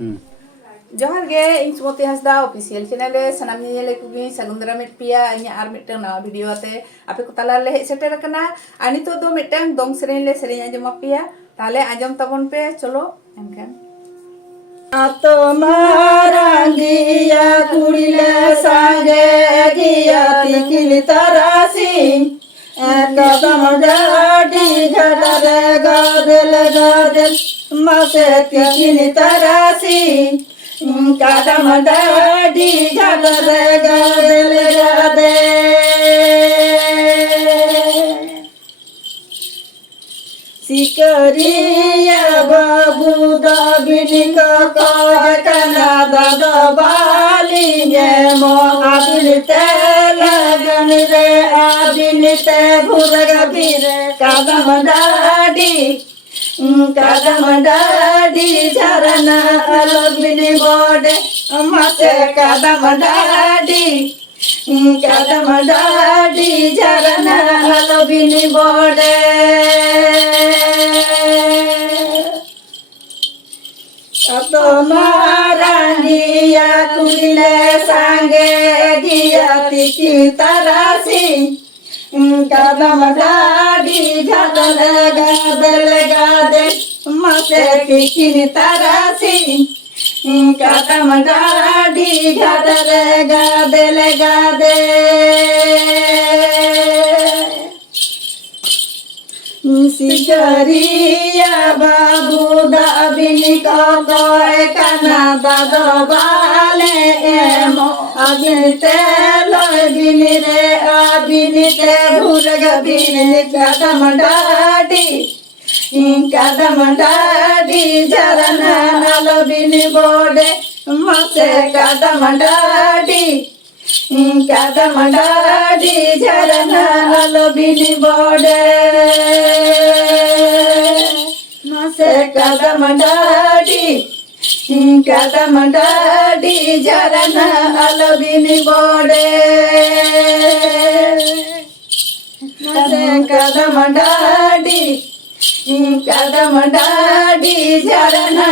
जोहार गे इन सुमति Hansda official channel रे सनाम नेले कुगी सगुंदरा मिट पिया इन आर मिटन नवा वीडियो आते आपे को ताला ले सेटर कना आ नितो दो मिटन दोंग सेरेन ले सेरेन आंजम पिया ताले आंजम तबन पे चलो एनकन आतो मारांगिया कुड़ीले सांगे गिया तिकिल तरासी कदम डाडी घटरे गादेल मासे तिकिल तरासी कदम डाडी घटरे गादेल सिकरिया बाबू दाबिनी का कहना दादा बालिंगे मो आबिलते लगन रे आबिलते भुरग बीरे कदम डाडी झरना अलबिनी बोडे मसे कदम डाडी झरना अलबिनी बोडे तो मारांगिया कुड़ीले सांगे गिया तिकी तरासी कदम डाडी घाटल गादे मसे तिकी तरासी कदम डाडी घाटल गादे सिकरिया बाबू दाबिनी को कना दादो बाले एमो अगिनते लबिनी रे आबिनी ते भुरग बिनी कदम डाडी झरना लबिनी बोडे मसे कदम डाडी झरना लबिनी बोडे मसे कदम डाडी झरना लबिनी बोडे मसे कदम डाडी झरना